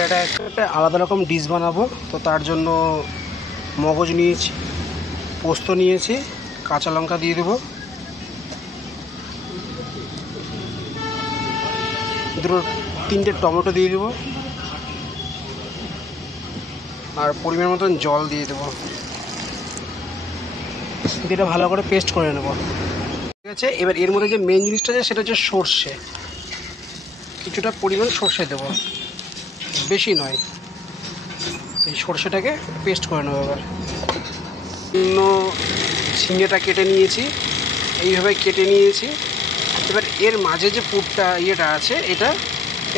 এটা একটা আলাদা রকম ডিশ বানাবো, তো তার জন্য মগজ নিয়েছি, পোস্ত নিয়েছি, কাঁচা লঙ্কা দিয়ে দেবো, দুটো 3টে টমেটো দিয়ে দেবো, আর পরিমাণ মতন জল দিয়ে দেবো। এটা ভালো করে পেস্ট করে নেব। ঠিক আছে, এবার এর মধ্যে যে মেন জিনিসটা আছে সেটা হচ্ছে সর্ষে। কিছুটা পরিমাণ সর্ষে দেবো, বেশি নয়। এই সর্ষেটাকে পেস্ট করে নেবো। এবার ঝিঙেটা কেটে নিয়েছি, এইভাবে কেটে নিয়েছি। এবার এর মাঝে যে পুরটা আছে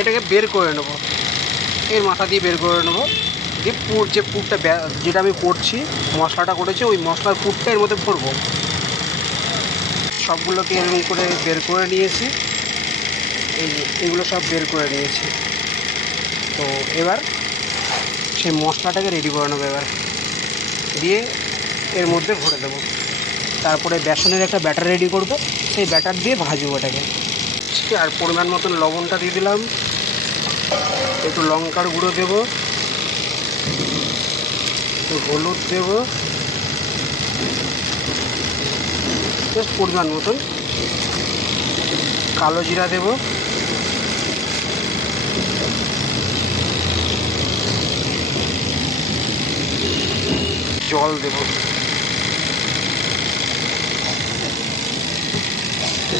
এটাকে বের করে নেব, এর মাথা দিয়ে বের করে নেব। দিয়ে পুরটা যেটা আমি করছি, মশলাটা করেছি, ওই মশলার পুরটা এর মধ্যে ভরবো। সবগুলোকে এরকম করে বের করে নিয়েছি, এইগুলো সব বের করে নিয়েছি। তো এবার সেই মশলাটাকে রেডি করে নেবো। এবার দিয়ে এর মধ্যে ভরে দেবো। তারপরে বেসনের একটা ব্যাটার রেডি করবো, সেই ব্যাটার দিয়ে ভাজবো এটাকে। আর পরিমাণ মতন লবণটা দিয়ে দিলাম, একটু লঙ্কার গুঁড়ো দেবো, একটু হলুদ দেবো, জাস্ট পরিমাণ মতন, কালো জিরা দেবো, জল দেবো,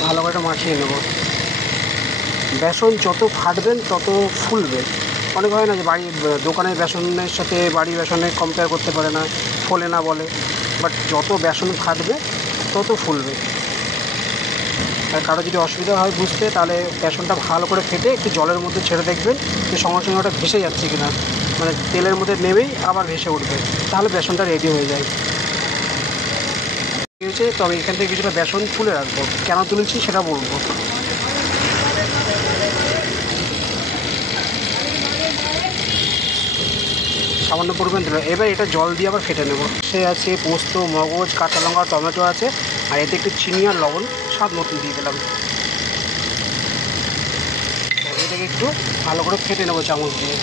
ভালো করে মাখিয়ে নেব। বেসন যত ফাটবেন তত ফুলবে। অনেক হয় না যে দোকানের বেসনের সাথে বাড়ির বেসনে কম্পেয়ার করতে পারে না, ফোলে না বলে, বাট যত বেসন ফাটবে তত ফুলবে। আর কারো যদি অসুবিধা হয় বুঝতে, তাহলে বেসনটা ভালো করে ফেটে একটু জলের মধ্যে ছেড়ে দেখবেন যে সঙ্গে সঙ্গে ওটা ভেসে যাচ্ছে কিনা, মানে তেলের মধ্যে নেবেই আবার ভেসে উঠবে, তাহলে বেসনটা রেডি হয়ে যায়। ঠিক আছে, তবে এখান থেকে কিছুটা বেসন তুলে রাখবো, কেন তুলেছি সেটা বলবো। সামান্য পরিমাণ দিল। এবার এটা জল দিয়ে আবার ফেটে নেব। সে আছে পোস্ত, মগজ, কাঁচা লঙ্কা, টমেটো আছে, আর এতে একটু চিনি আর লবণ স্বাদ মতন দিয়ে দিলাম। এটাকে একটু ভালো করে ফেটে নেবো চামচ দিয়ে।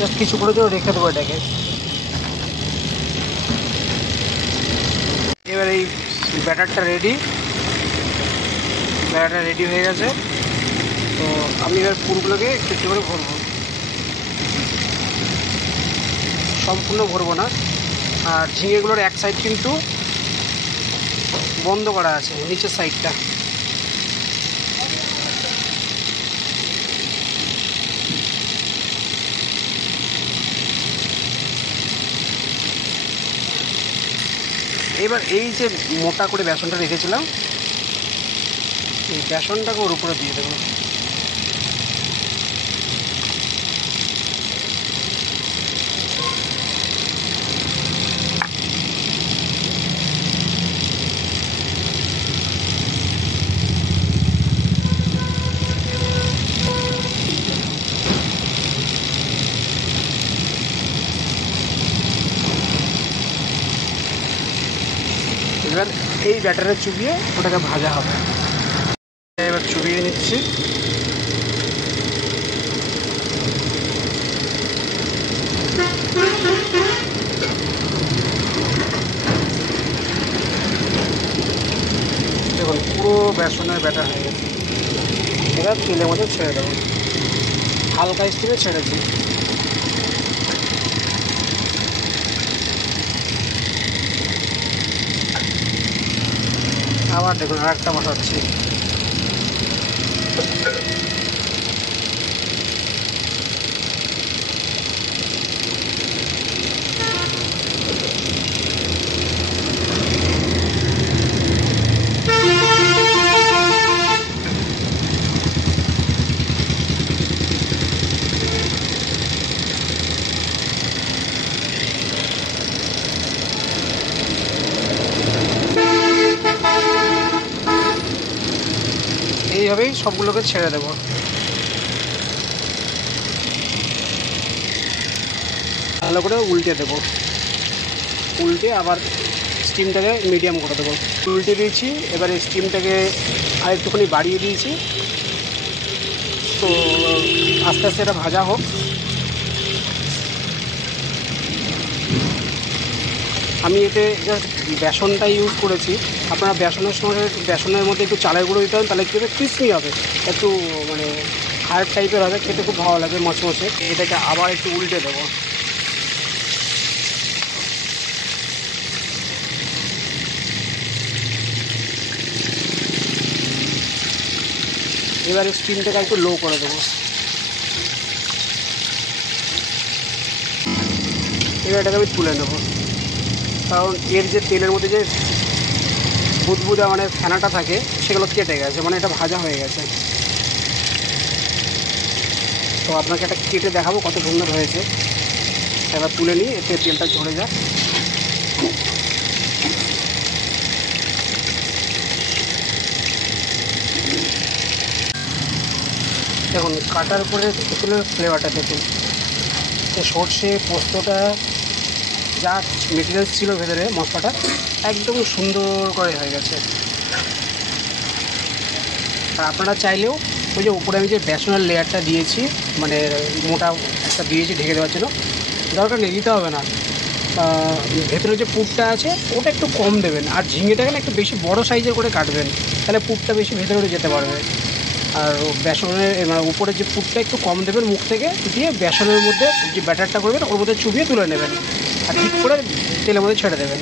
জাস্ট কিছু করে দিয়ে রেখে দেবো এটাকে। এবার এই ব্যাটারটা রেডি হয়ে গেছে। তো আমি এবার পুরগুলোকে একটু একটু করে ভরবো, সম্পূর্ণ ভরবো না। আর ঝিঙেগুলোর এক সাইড কিন্তু বন্ধ করা আছে, নিচের সাইডটা। এবার এই যে মোটা করে বেসনটা রেখেছিলাম, এই বেসনটাকে ওর উপরে দিয়ে দেবো। এবার এই ব্যাটারে চুবিয়ে ওটাকে ভাজা হবে। এবার চুবিয়ে নিচ্ছি। দেখুন পুরো বেসনের ব্যাটার হয়ে গেছে। এবার তেলের মধ্যে ছেড়ে দেবো, হালকা স্টিমে ছেড়েছি। আবার দেখুন আরেকটা বসাচ্ছি। এইভাবেই সবগুলোকে ছেড়ে দেবো। ভালো করে উল্টে দেবো, উল্টে আবার স্টিমটাকে মিডিয়াম করে দেবো। উল্টে দিয়েছি, এবারে স্টিমটাকে আরেকটুখানি বাড়িয়ে দিয়েছি। তো আস্তে আস্তে এটা ভাজা হোক। আমি এতে জাস্ট বেসনটা ইউজ করেছি। আপনারা বেসনের সময় বেসনের মধ্যে একটু চালের গুঁড়ো দিতে হবে, তাহলে কী হবে, ক্রিসপি হবে, একটু মানে হার্ড টাইপের হবে, খেতে খুব ভালো লাগে মচমচে। এটাকে আবার একটু উল্টে দেবো। এবারে স্টিমটাকে একটু লো করে দেবো। এবার এটাকে আমি তুলে নেবো, কারণ এর যে তেলের মধ্যে যে বুদবুদা মানে ফেনাটা থাকে সেগুলো কেটে গেছে, মানে এটা ভাজা হয়ে গেছে। তো আপনাকে এটা কেটে দেখাবো কত সুন্দর হয়েছে। এবার তুলে নিই, এতে তেলটা ঝরে যাক। দেখুন কাটার পরে তেঁতুলের ফ্লেভারটা দেখুন, সর্ষে পোস্তটা যা মেটেরিয়ালস ছিল ভেতরে, মশলাটা একদম সুন্দর করে হয়ে গেছে। আর আপনারা চাইলেও ওই যে উপরে আমি যে বেসনের লেয়ারটা দিয়েছি, মানে মোটা একটা দিয়েছি ঢেকে দেওয়ার জন্য, দরকার নেই, দিতে হবে না। ভেতরে যে পুরটা আছে ওটা একটু কম দেবেন, আর ঝিঙেটাকে না একটু বেশি বড় সাইজের করে কাটবেন, তাহলে পুরটা বেশি ভেতরে যেতে পারবে। আর বেসনের মানে উপরে যে পুরটা একটু কম দেবেন, মুখ থেকে দিয়ে বেসনের মধ্যে যে ব্যাটারটা করবেন ওর মধ্যে চুবিয়ে তুলে নেবেন, আর ঠিক করে তেলের মধ্যে ছেড়ে দেবেন।